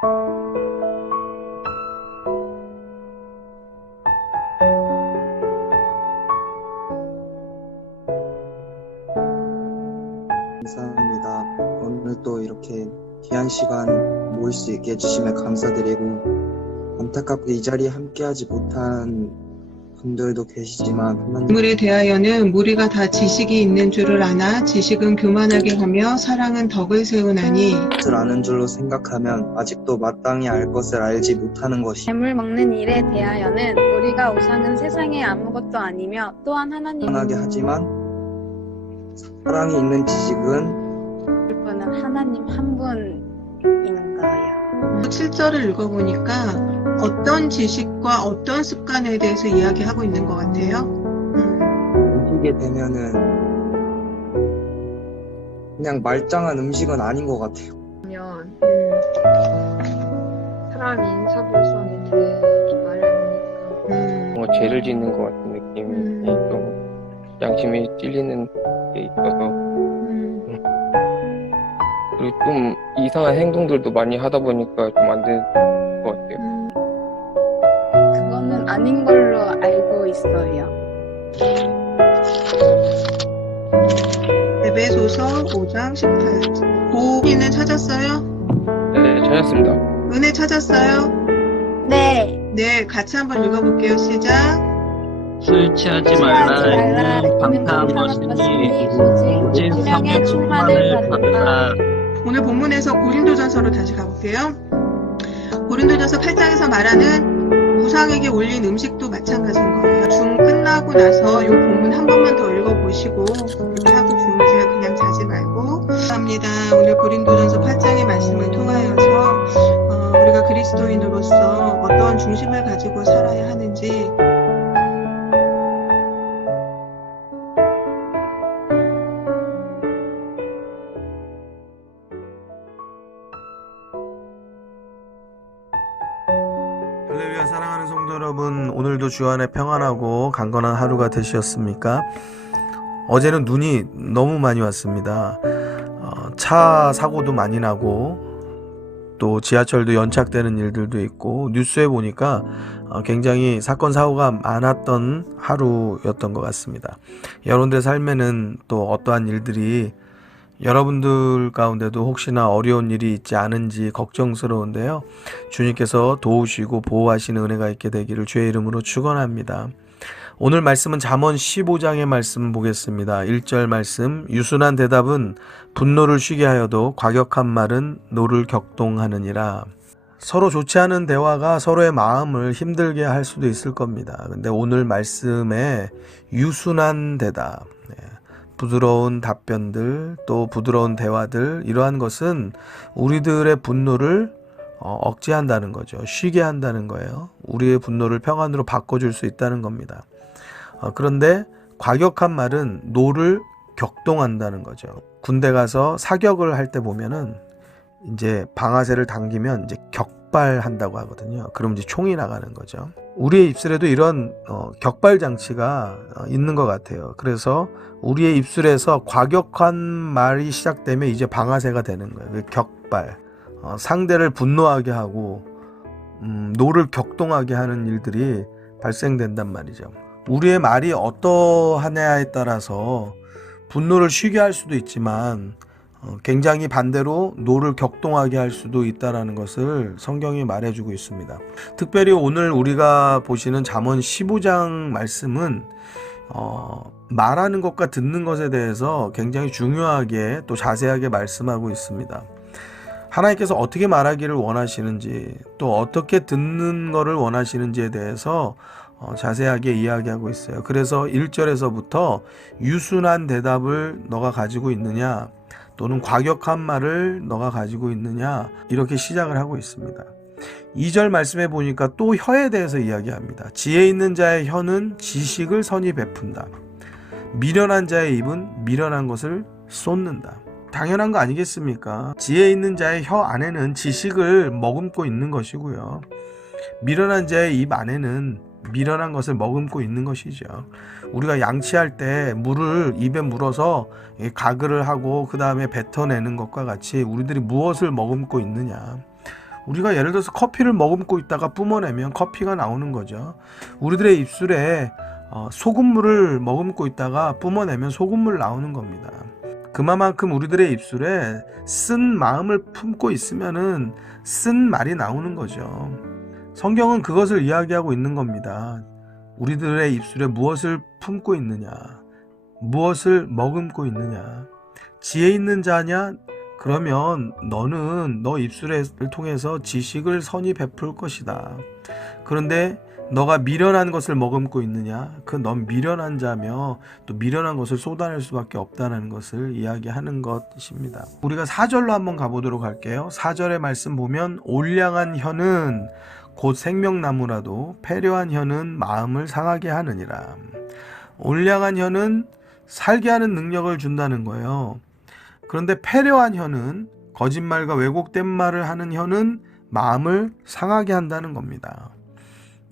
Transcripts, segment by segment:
감사합니다. 오늘 또 이렇게 귀한 시간 모일 수 있게 해주시면 감사드리고, 안타깝게 이 자리에 함께하지 못한 분들도 계시지만 하나님 인물에 대하여는 무리가 다 지식이 있는 줄을 아나 지식은 교만하게 하며 사랑은 덕을 세우나니 것을 아는 줄로 생각하면 아직도 마땅히 알 것을 알지 못하는 것이 재물 먹는 일에 대하여는 우리가 우상은 세상에 아무것도 아니며 또한 하나님을 편하게 하지만 사랑이 있는 지식은 분은 하나님 한 분인 거예요. 7절을 읽어보니까 어떤 지식과 어떤 습관에 대해서 이야기하고 있는 것 같아요. 음식이 되면은 그냥 말짱한 음식은 아닌 것 같아요. 보면 사람이 인사불성인데 이렇게 말해보니까 뭔가 죄를 짓는 것 같은 느낌이 좀 양심이 찔리는 게 있어서 그리고 좀 이상한 행동들도 많이 하다 보니까 좀 안 되는 것 같아요. 그거는 아닌 걸로 알고 있어요. 에베소서 5장 18절. 고기는 찾았어요? 네, 찾았습니다. 은혜 찾았어요? 네. 네, 같이 한번 읽어볼게요. 시작. 술 취하지 말라. 이는 방탕한 것이니 오직 성의 충만을 받으라. 오늘 본문에서 고린도전서로 다시 가볼게요. 고린도전서 8장에서 말하는 우상에게 올린 음식도 마찬가지인 거예요. 중 끝나고 나서 이 본문 한 번만 더 읽어보시고 이렇게 하고 주무세요. 그냥 자지 말고. 감사합니다. 오늘 고린도전서 8장의 말씀을 통하여서 우리가 그리스도인으로서 어떠한 중심을 가지고 살아야 하는지 할렐루야. 사랑하는 성도 여러분, 오늘도 주 안에 평안하고 강건한 하루가 되셨습니까? 어제는 눈이 너무 많이 왔습니다. 차 사고도 많이 나고 또 지하철도 연착되는 일들도 있고 뉴스에 보니까 굉장히 사건 사고가 많았던 하루였던 것 같습니다. 여러분들의 삶에는 또 어떠한 일들이 여러분들 가운데도 혹시나 어려운 일이 있지 않은지 걱정스러운데요. 주님께서 도우시고 보호하시는 은혜가 있게 되기를 주의 이름으로 축원합니다. 오늘 말씀은 잠언 15장의 말씀 보겠습니다. 1절 말씀. 유순한 대답은 분노를 쉬게 하여도 과격한 말은 노를 격동하느니라. 서로 좋지 않은 대화가 서로의 마음을 힘들게 할 수도 있을 겁니다. 근데 오늘 말씀에 유순한 대답, 부드러운 답변들, 또 부드러운 대화들, 이러한 것은 우리들의 분노를 억제한다는 거죠. 쉬게 한다는 거예요. 우리의 분노를 평안으로 바꿔줄 수 있다는 겁니다. 그런데 과격한 말은 노를 격동한다는 거죠. 군대 가서 사격을 할 때 보면은 이제 방아쇠를 당기면 이제 격발한다고 하거든요. 그럼 이제 총이 나가는 거죠. 우리의 입술에도 이런 격발 장치가 있는 것 같아요. 그래서 우리의 입술에서 과격한 말이 시작되면 이제 방아쇠가 되는 거예요. 그 격발. 상대를 분노하게 하고 노를 격동하게 하는 일들이 발생된단 말이죠. 우리의 말이 어떠하냐에 따라서 분노를 쉬게 할 수도 있지만 굉장히 반대로 노를 격동하게 할 수도 있다는 것을 성경이 말해주고 있습니다. 특별히 오늘 우리가 보시는 잠언 15장 말씀은 말하는 것과 듣는 것에 대해서 굉장히 중요하게 또 자세하게 말씀하고 있습니다. 하나님께서 어떻게 말하기를 원하시는지 또 어떻게 듣는 것을 원하시는지에 대해서 자세하게 이야기하고 있어요. 그래서 1절에서부터 유순한 대답을 너가 가지고 있느냐 또는 과격한 말을 너가 가지고 있느냐 이렇게 시작을 하고 있습니다. 2절 말씀해 보니까 또 혀에 대해서 이야기합니다. 지혜 있는 자의 혀는 지식을 선히 베푼다. 미련한 자의 입은 미련한 것을 쏟는다. 당연한 거 아니겠습니까? 지혜 있는 자의 혀 안에는 지식을 머금고 있는 것이고요. 미련한 자의 입 안에는 미련한 것을 머금고 있는 것이죠. 우리가 양치할 때 물을 입에 물어서 가글을 하고 그 다음에 뱉어내는 것과 같이 우리들이 무엇을 머금고 있느냐, 우리가 예를 들어서 커피를 머금고 있다가 뿜어내면 커피가 나오는 거죠. 우리들의 입술에 소금물을 머금고 있다가 뿜어내면 소금물 나오는 겁니다. 그만큼 우리들의 입술에 쓴 마음을 품고 있으면은 쓴 말이 나오는 거죠. 성경은 그것을 이야기하고 있는 겁니다. 우리들의 입술에 무엇을 품고 있느냐, 무엇을 머금고 있느냐. 지혜 있는 자냐? 그러면 너는 너 입술을 통해서 지식을 선히 베풀 것이다. 그런데 너가 미련한 것을 머금고 있느냐? 넌 미련한 자며 또 미련한 것을 쏟아낼 수밖에 없다는 것을 이야기하는 것입니다. 우리가 4절로 한번 가보도록 할게요. 4절의 말씀 보면 올량한 혀는 곧 생명나무라도 패려한 혀는 마음을 상하게 하느니라. 올량한 혀는 살게 하는 능력을 준다는 거예요. 그런데 패려한 혀는, 거짓말과 왜곡된 말을 하는 혀는 마음을 상하게 한다는 겁니다.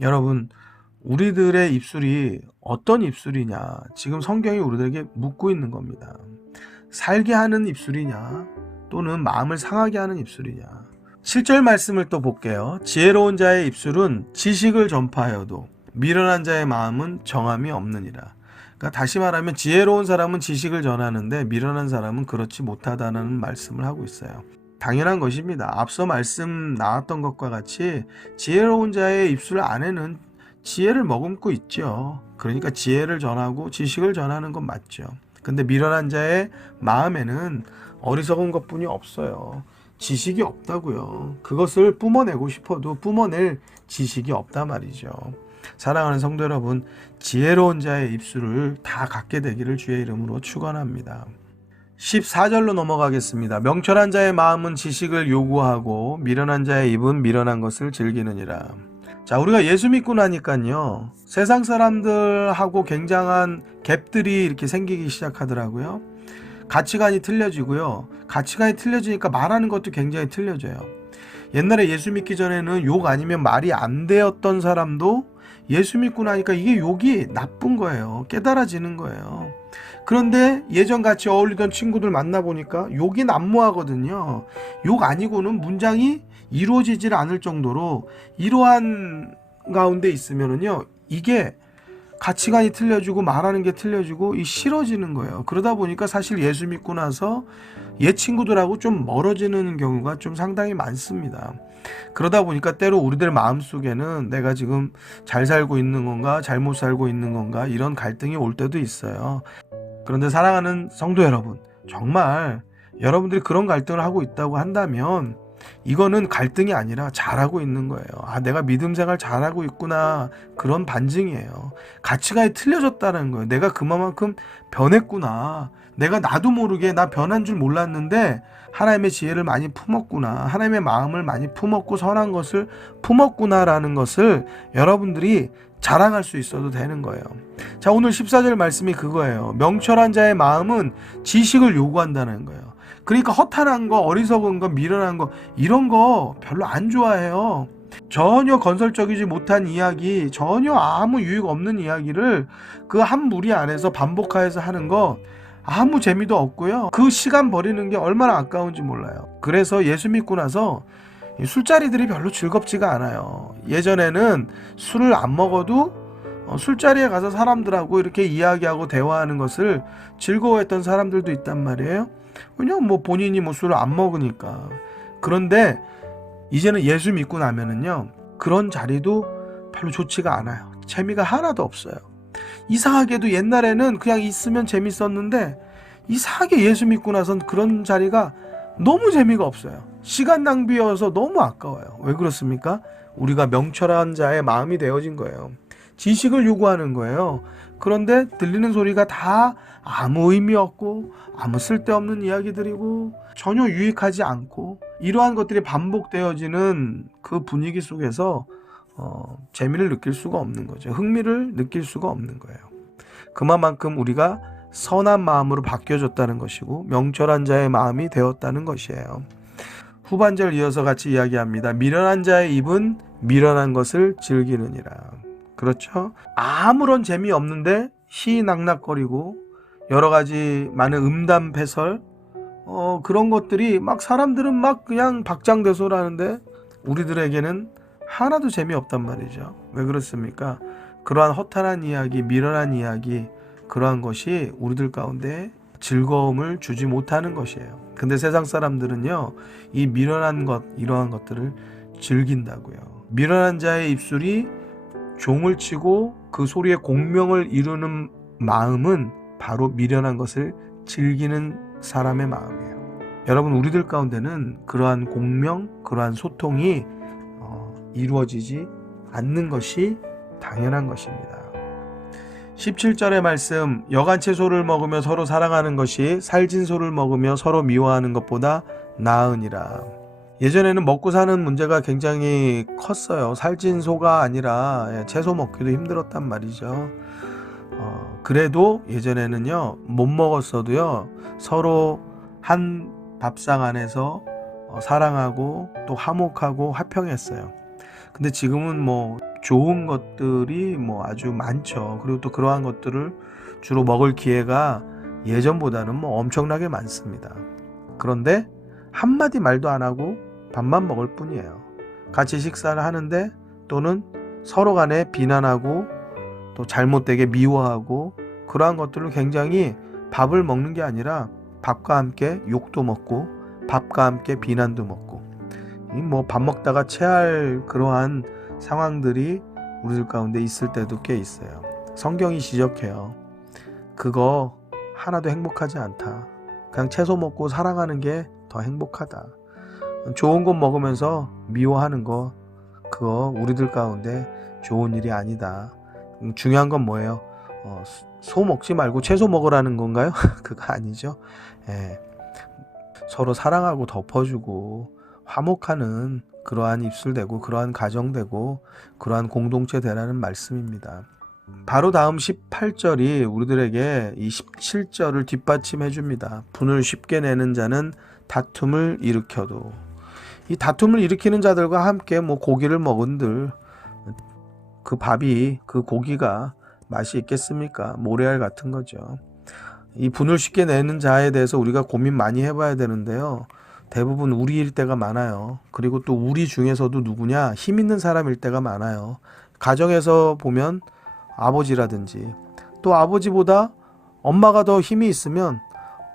여러분, 우리들의 입술이 어떤 입술이냐, 지금 성경이 우리들에게 묻고 있는 겁니다. 살게 하는 입술이냐, 또는 마음을 상하게 하는 입술이냐. 7절 말씀을 또 볼게요. 지혜로운 자의 입술은 지식을 전파하여도 미련한 자의 마음은 정함이 없느니라. 그러니까 다시 말하면 지혜로운 사람은 지식을 전하는데 미련한 사람은 그렇지 못하다는 말씀을 하고 있어요. 당연한 것입니다. 앞서 말씀 나왔던 것과 같이 지혜로운 자의 입술 안에는 지혜를 머금고 있죠. 그러니까 지혜를 전하고 지식을 전하는 건 맞죠. 근데 미련한 자의 마음에는 어리석은 것뿐이 없어요. 지식이 없다고요. 그것을 뿜어내고 싶어도 뿜어낼 지식이 없단 말이죠. 사랑하는 성도 여러분, 지혜로운 자의 입술을 다 갖게 되기를 주의 이름으로 축원합니다. 14절로 넘어가겠습니다. 명철한 자의 마음은 지식을 요구하고 미련한 자의 입은 미련한 것을 즐기느니라. 자, 우리가 예수 믿고 나니까요, 세상 사람들하고 굉장한 갭들이 이렇게 생기기 시작하더라고요. 가치관이 틀려지고요. 가치관이 틀려지니까 말하는 것도 굉장히 틀려져요. 옛날에 예수 믿기 전에는 욕 아니면 말이 안 되었던 사람도 예수 믿고 나니까 이게 욕이 나쁜 거예요. 깨달아지는 거예요. 그런데 예전 같이 어울리던 친구들 만나보니까 욕이 난무하거든요. 욕 아니고는 문장이 이루어지질 않을 정도로 이러한 가운데 있으면은요, 이게 가치관이 틀려지고 말하는 게 틀려지고 싫어지는 거예요. 그러다 보니까 사실 예수 믿고 나서 옛 친구들하고 좀 멀어지는 경우가 좀 상당히 많습니다. 그러다 보니까 때로 우리들 마음속에는 내가 지금 잘 살고 있는 건가 잘못 살고 있는 건가 이런 갈등이 올 때도 있어요. 그런데 사랑하는 성도 여러분, 정말 여러분들이 그런 갈등을 하고 있다고 한다면 이거는 갈등이 아니라 잘하고 있는 거예요. 내가 믿음 생활 잘하고 있구나, 그런 반증이에요. 가치관이 틀려졌다는 거예요. 내가 그만큼 변했구나. 내가 나도 모르게 나 변한 줄 몰랐는데 하나님의 지혜를 많이 품었구나, 하나님의 마음을 많이 품었고 선한 것을 품었구나라는 것을 여러분들이 자랑할 수 있어도 되는 거예요. 자, 오늘 14절 말씀이 그거예요. 명철한 자의 마음은 지식을 요구한다는 거예요. 그러니까 허탄한 거, 어리석은 거, 미련한 거, 이런 거 별로 안 좋아해요. 전혀 건설적이지 못한 이야기, 전혀 아무 유익 없는 이야기를 그 한 무리 안에서 반복하여서 하는 거 아무 재미도 없고요. 그 시간 버리는 게 얼마나 아까운지 몰라요. 그래서 예수 믿고 나서 술자리들이 별로 즐겁지가 않아요. 예전에는 술을 안 먹어도 술자리에 가서 사람들하고 이렇게 이야기하고 대화하는 것을 즐거워했던 사람들도 있단 말이에요. 그냥 본인이 술을 안 먹으니까. 그런데 이제는 예수 믿고 나면은요, 그런 자리도 별로 좋지가 않아요. 재미가 하나도 없어요. 이상하게도 옛날에는 그냥 있으면 재밌었는데 이상하게 예수 믿고 나선 그런 자리가 너무 재미가 없어요. 시간 낭비여서 너무 아까워요. 왜 그렇습니까? 우리가 명철한 자의 마음이 되어진 거예요. 지식을 요구하는 거예요. 그런데 들리는 소리가 다 아무 의미 없고 아무 쓸데없는 이야기들이고 전혀 유익하지 않고, 이러한 것들이 반복되어지는 그 분위기 속에서 재미를 느낄 수가 없는 거죠. 흥미를 느낄 수가 없는 거예요. 그만큼 우리가 선한 마음으로 바뀌어졌다는 것이고 명철한 자의 마음이 되었다는 것이에요. 후반절 이어서 같이 이야기합니다. 미련한 자의 입은 미련한 것을 즐기느니라. 그렇죠? 아무런 재미 없는데 희낙낙거리고 여러 가지 많은 음담패설, 그런 것들이 막 사람들은 막 그냥 박장대소라는데 우리들에게는 하나도 재미없단 말이죠. 왜 그렇습니까? 그러한 허탄한 이야기, 미련한 이야기, 그러한 것이 우리들 가운데 즐거움을 주지 못하는 것이에요. 근데 세상 사람들은요, 이 미련한 것, 이러한 것들을 즐긴다고요. 미련한 자의 입술이 종을 치고 그 소리에 공명을 이루는 마음은 바로 미련한 것을 즐기는 사람의 마음이에요. 여러분, 우리들 가운데는 그러한 공명, 그러한 소통이 이루어지지 않는 것이 당연한 것입니다. 17절의 말씀, 여간 채소를 먹으며 서로 사랑하는 것이 살진 소를 먹으며 서로 미워하는 것보다 나으니라. 예전에는 먹고 사는 문제가 굉장히 컸어요. 살찐 소가 아니라 채소 먹기도 힘들었단 말이죠. 그래도 예전에는요, 못 먹었어도요, 서로 한 밥상 안에서 사랑하고 또 화목하고 화평했어요. 근데 지금은 뭐 좋은 것들이 뭐 아주 많죠. 그리고 또 그러한 것들을 주로 먹을 기회가 예전보다는 뭐 엄청나게 많습니다. 그런데 한마디 말도 안 하고 밥만 먹을 뿐이에요. 같이 식사를 하는데 또는 서로 간에 비난하고 또 잘못되게 미워하고 그러한 것들을 굉장히 밥을 먹는 게 아니라 밥과 함께 욕도 먹고 밥과 함께 비난도 먹고 뭐 밥 먹다가 체할 그러한 상황들이 우리들 가운데 있을 때도 꽤 있어요. 성경이 지적해요. 그거 하나도 행복하지 않다. 그냥 채소 먹고 사랑하는 게 더 행복하다. 좋은 것 먹으면서 미워하는 거, 그거 우리들 가운데 좋은 일이 아니다. 중요한 건 뭐예요? 소 먹지 말고 채소 먹으라는 건가요? 그거 아니죠. 예. 서로 사랑하고 덮어주고 화목하는 그러한 입술 되고 그러한 가정 되고 그러한 공동체 되라는 말씀입니다. 바로 다음 18절이 우리들에게 이 17절을 뒷받침해 줍니다. 분을 쉽게 내는 자는 다툼을 일으켜도. 이 다툼을 일으키는 자들과 함께 뭐 고기를 먹은들 그 밥이, 그 고기가 맛이 있겠습니까? 모래알 같은 거죠. 이 분을 쉽게 내는 자에 대해서 우리가 고민 많이 해봐야 되는데요. 대부분 우리일 때가 많아요. 그리고 또 우리 중에서도 누구냐? 힘 있는 사람일 때가 많아요. 가정에서 보면 아버지라든지 또 아버지보다 엄마가 더 힘이 있으면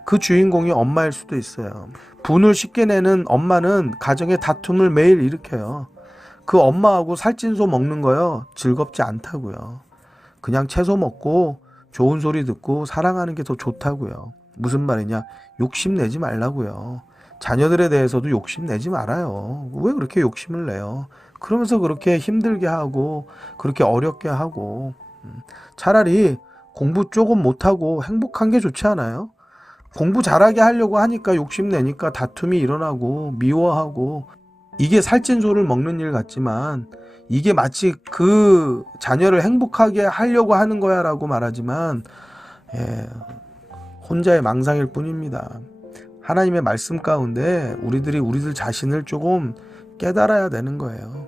그 주인공이 엄마일 수도 있어요. 분을 쉽게 내는 엄마는 가정의 다툼을 매일 일으켜요. 그 엄마하고 살찐소 먹는 거요, 즐겁지 않다고요. 그냥 채소 먹고 좋은 소리 듣고 사랑하는 게 더 좋다고요. 무슨 말이냐? 욕심내지 말라고요. 자녀들에 대해서도 욕심내지 말아요. 왜 그렇게 욕심을 내요? 그러면서 그렇게 힘들게 하고 그렇게 어렵게 하고 차라리 공부 조금 못하고 행복한 게 좋지 않아요? 공부 잘하게 하려고 하니까 욕심내니까 다툼이 일어나고 미워하고 이게 살찐 소를 먹는 일 같지만 이게 마치 그 자녀를 행복하게 하려고 하는 거야 라고 말하지만 혼자의 망상일 뿐입니다. 하나님의 말씀 가운데 우리들 자신을 조금 깨달아야 되는 거예요.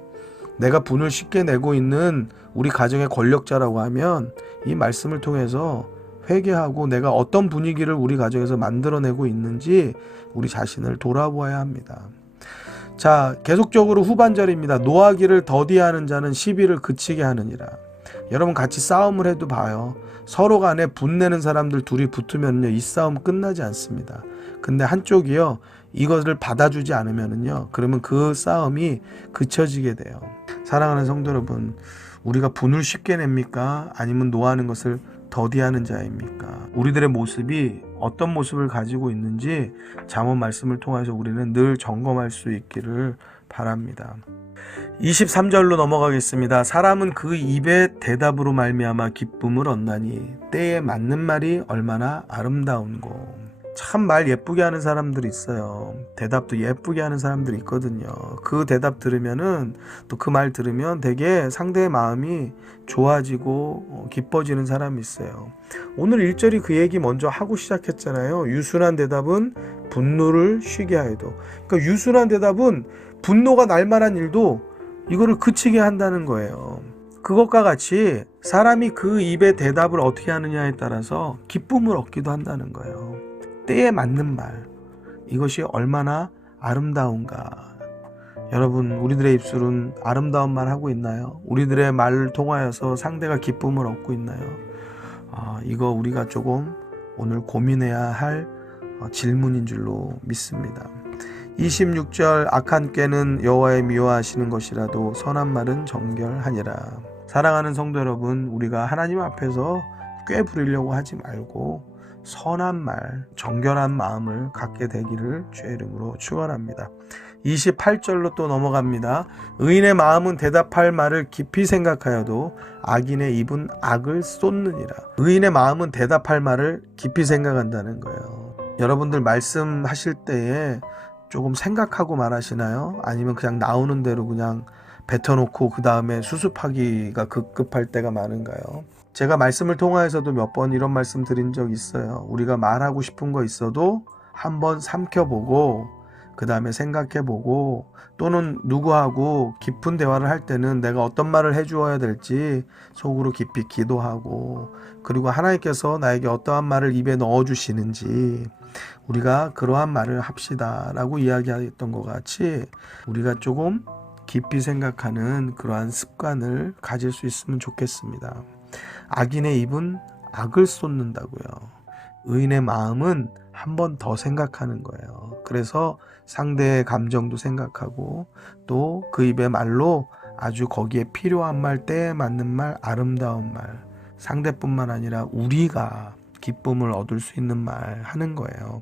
내가 분을 쉽게 내고 있는 우리 가정의 권력자라고 하면 이 말씀을 통해서 회개하고 내가 어떤 분위기를 우리 가정에서 만들어내고 있는지 우리 자신을 돌아보아야 합니다. 자, 계속적으로 후반절입니다. 노하기를 더디하는 자는 시비를 그치게 하느니라. 여러분 같이 싸움을 해도 봐요. 서로 간에 분내는 사람들 둘이 붙으면요, 이 싸움 끝나지 않습니다. 근데 한쪽이요, 이것을 받아주지 않으면은요, 그러면 그 싸움이 그쳐지게 돼요. 사랑하는 성도 여러분, 우리가 분을 쉽게 냅니까? 아니면 노하는 것을 더디하는 자입니까? 우리들의 모습이 어떤 모습을 가지고 있는지 잠언 말씀을 통해서 우리는 늘 점검할 수 있기를 바랍니다. 23절로 넘어가겠습니다. 사람은 그 입의 대답으로 말미암아 기쁨을 얻나니 때에 맞는 말이 얼마나 아름다운고. 참 말 예쁘게 하는 사람들이 있어요. 대답도 예쁘게 하는 사람들이 있거든요. 그 대답 들으면은 또 그 말 들으면 되게 상대의 마음이 좋아지고 기뻐지는 사람이 있어요. 오늘 1절이 그 얘기 먼저 하고 시작했잖아요. 유순한 대답은 분노를 쉬게 하여도. 그러니까 유순한 대답은 분노가 날 만한 일도 이거를 그치게 한다는 거예요. 그것과 같이 사람이 그 입의 대답을 어떻게 하느냐에 따라서 기쁨을 얻기도 한다는 거예요. 때에 맞는 말, 이것이 얼마나 아름다운가. 여러분, 우리들의 입술은 아름다운 말 하고 있나요? 우리들의 말을 통하여서 상대가 기쁨을 얻고 있나요? 이거 우리가 조금 오늘 고민해야 할 질문인 줄로 믿습니다. 26절 악한 꾀는 여호와의 미워하시는 것이라도 선한 말은 정결하니라. 사랑하는 성도 여러분, 우리가 하나님 앞에서 꾀 부리려고 하지 말고 선한 말, 정결한 마음을 갖게 되기를 주의 이름으로 축원합니다. 28절로 또 넘어갑니다. 의인의 마음은 대답할 말을 깊이 생각하여도 악인의 입은 악을 쏟느니라. 의인의 마음은 대답할 말을 깊이 생각한다는 거예요. 여러분들 말씀하실 때에 조금 생각하고 말하시나요? 아니면 그냥 나오는 대로 그냥 뱉어놓고 그 다음에 수습하기가 급급할 때가 많은가요? 제가 말씀을 통하여서도 몇 번 이런 말씀 드린 적 있어요. 우리가 말하고 싶은 거 있어도 한번 삼켜보고 그 다음에 생각해보고, 또는 누구하고 깊은 대화를 할 때는 내가 어떤 말을 해주어야 될지 속으로 깊이 기도하고, 그리고 하나님께서 나에게 어떠한 말을 입에 넣어주시는지 우리가 그러한 말을 합시다 라고 이야기했던 것 같이 우리가 조금 깊이 생각하는 그러한 습관을 가질 수 있으면 좋겠습니다. 악인의 입은 악을 쏟는다고요. 의인의 마음은 한 번 더 생각하는 거예요. 그래서 상대의 감정도 생각하고 또 그 입의 말로 아주 거기에 필요한 말, 때에 맞는 말, 아름다운 말, 상대뿐만 아니라 우리가 기쁨을 얻을 수 있는 말 하는 거예요.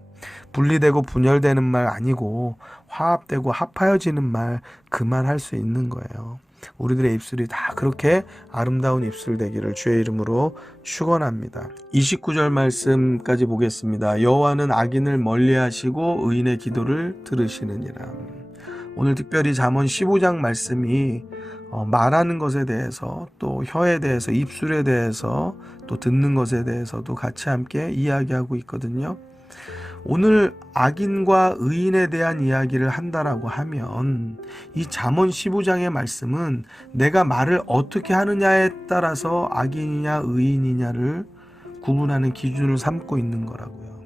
분리되고 분열되는 말 아니고 화합되고 합하여지는 말, 그 말 할 수 있는 거예요. 우리들의 입술이 다 그렇게 아름다운 입술 되기를 주의 이름으로 축원합니다. 29절 말씀까지 보겠습니다. 여호와는 악인을 멀리하시고 의인의 기도를 들으시느니라. 오늘 특별히 잠언 15장 말씀이 말하는 것에 대해서, 또 혀에 대해서, 입술에 대해서, 또 듣는 것에 대해서도 같이 함께 이야기하고 있거든요. 오늘 악인과 의인에 대한 이야기를 한다라고 하면 이 잠언 15장의 말씀은 내가 말을 어떻게 하느냐에 따라서 악인이냐 의인이냐를 구분하는 기준을 삼고 있는 거라고요.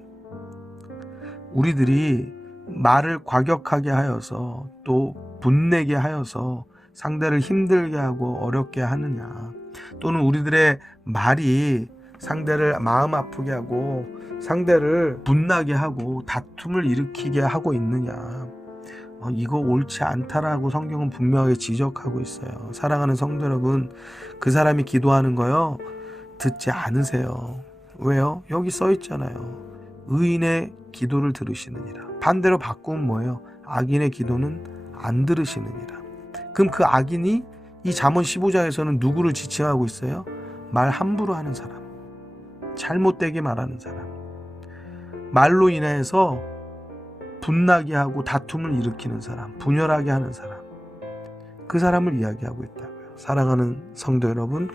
우리들이 말을 과격하게 하여서 또 분내게 하여서 상대를 힘들게 하고 어렵게 하느냐, 또는 우리들의 말이 상대를 마음 아프게 하고 상대를 분나게 하고 다툼을 일으키게 하고 있느냐, 이거 옳지 않다라고 성경은 분명하게 지적하고 있어요. 사랑하는 성도 여러분, 그 사람이 기도하는 거요 듣지 않으세요. 왜요? 여기 써 있잖아요. 의인의 기도를 들으시느니라. 반대로 바꾸면 뭐예요? 악인의 기도는 안 들으시느니라. 그럼 그 악인이 이 잠언 15장에서는 누구를 지칭하고 있어요? 말 함부로 하는 사람, 잘못되게 말하는 사람, 말로 인해서 분나게 하고 다툼을 일으키는 사람, 분열하게 하는 사람, 그 사람을 이야기하고 있다고요. 사랑하는 성도 여러분,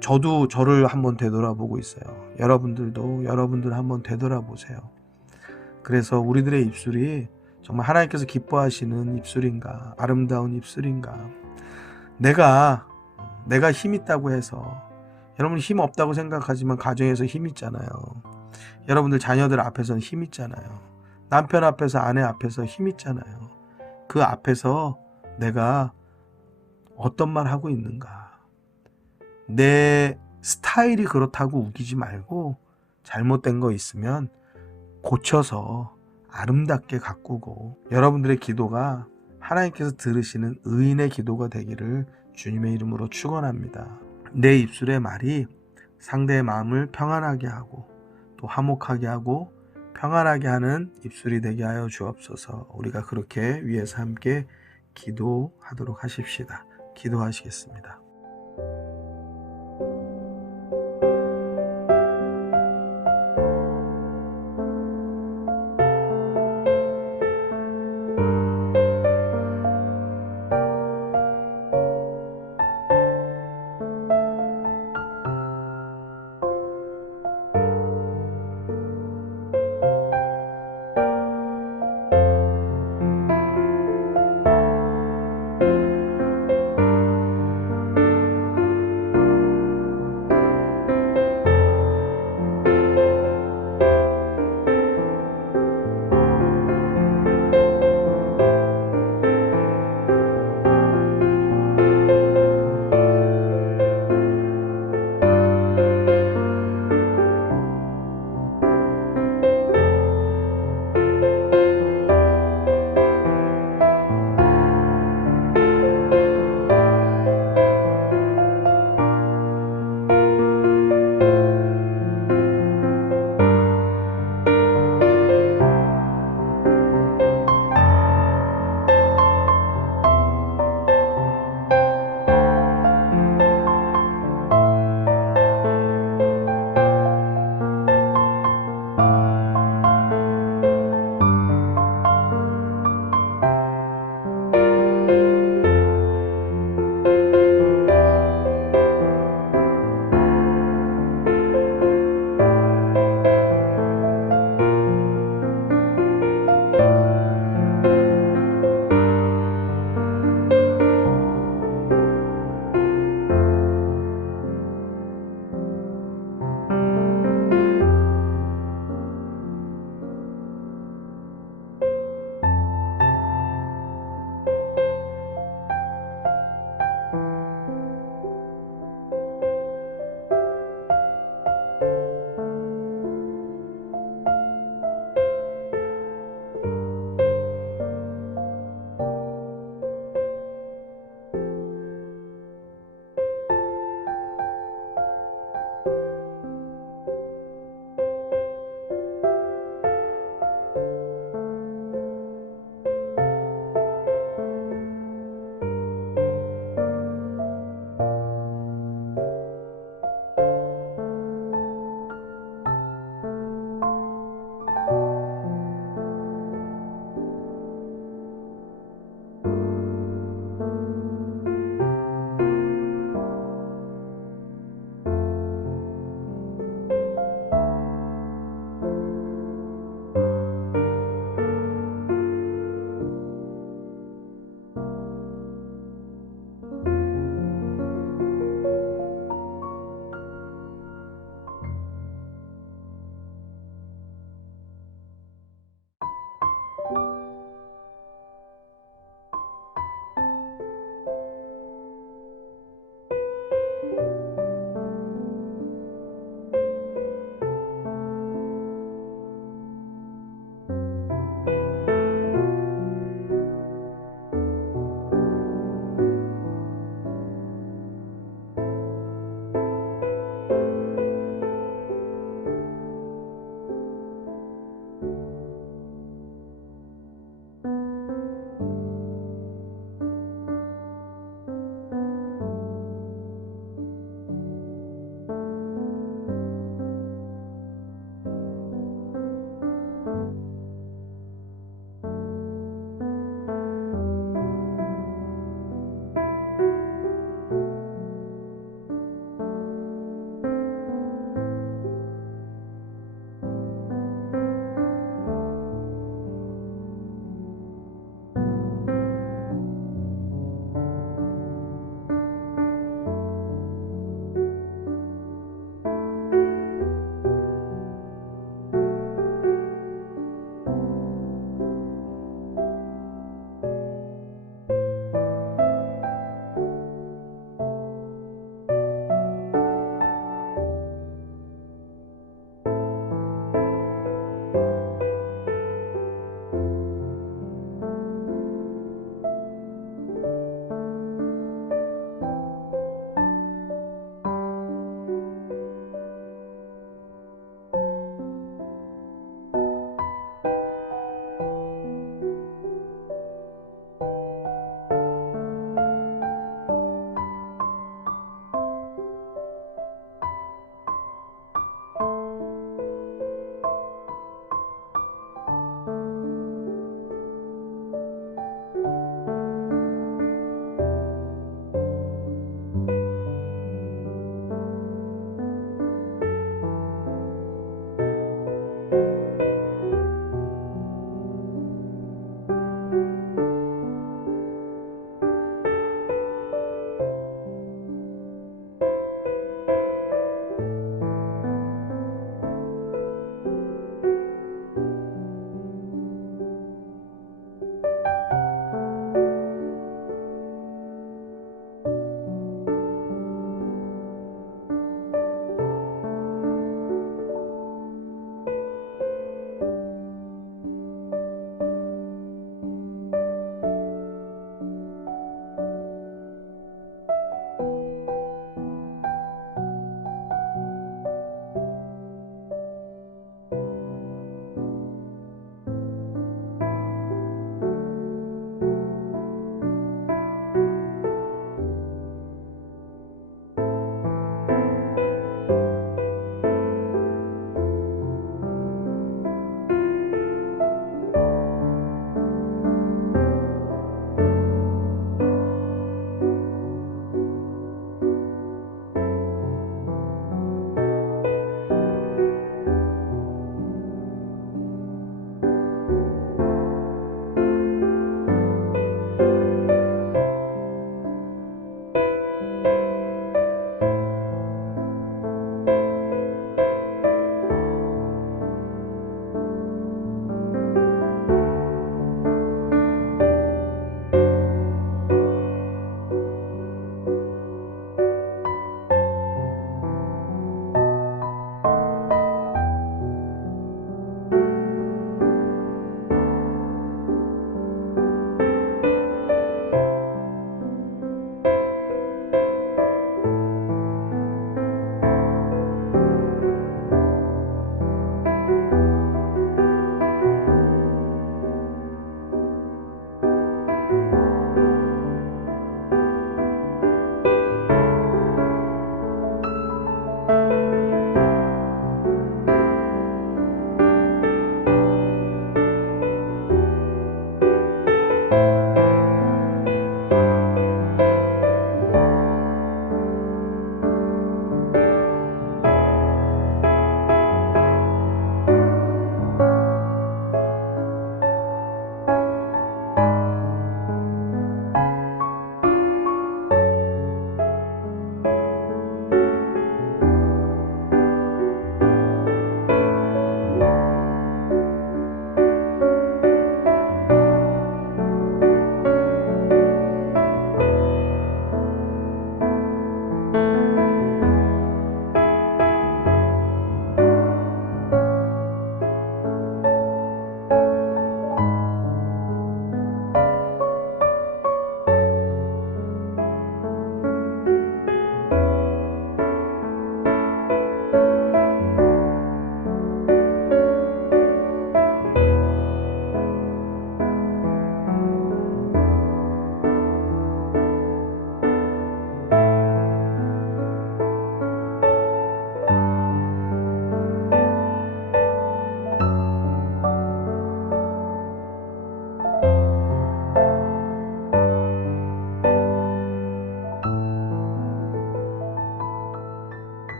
저도 저를 한번 되돌아보고 있어요. 여러분들도 여러분들 한번 되돌아보세요. 그래서 우리들의 입술이 정말 하나님께서 기뻐하시는 입술인가, 아름다운 입술인가. 내가 힘 있다고 해서, 여러분 힘 없다고 생각하지만 가정에서 힘 있잖아요. 여러분들 자녀들 앞에서는 힘 있잖아요. 남편 앞에서, 아내 앞에서 힘 있잖아요. 그 앞에서 내가 어떤 말 하고 있는가. 내 스타일이 그렇다고 우기지 말고 잘못된 거 있으면 고쳐서 아름답게 가꾸고, 여러분들의 기도가 하나님께서 들으시는 의인의 기도가 되기를 주님의 이름으로 축원합니다. 내 입술의 말이 상대의 마음을 평안하게 하고 또 화목하게 하고 평안하게 하는 입술이 되게 하여 주옵소서. 우리가 그렇게 위해서 함께 기도하도록 하십시다. 기도하시겠습니다.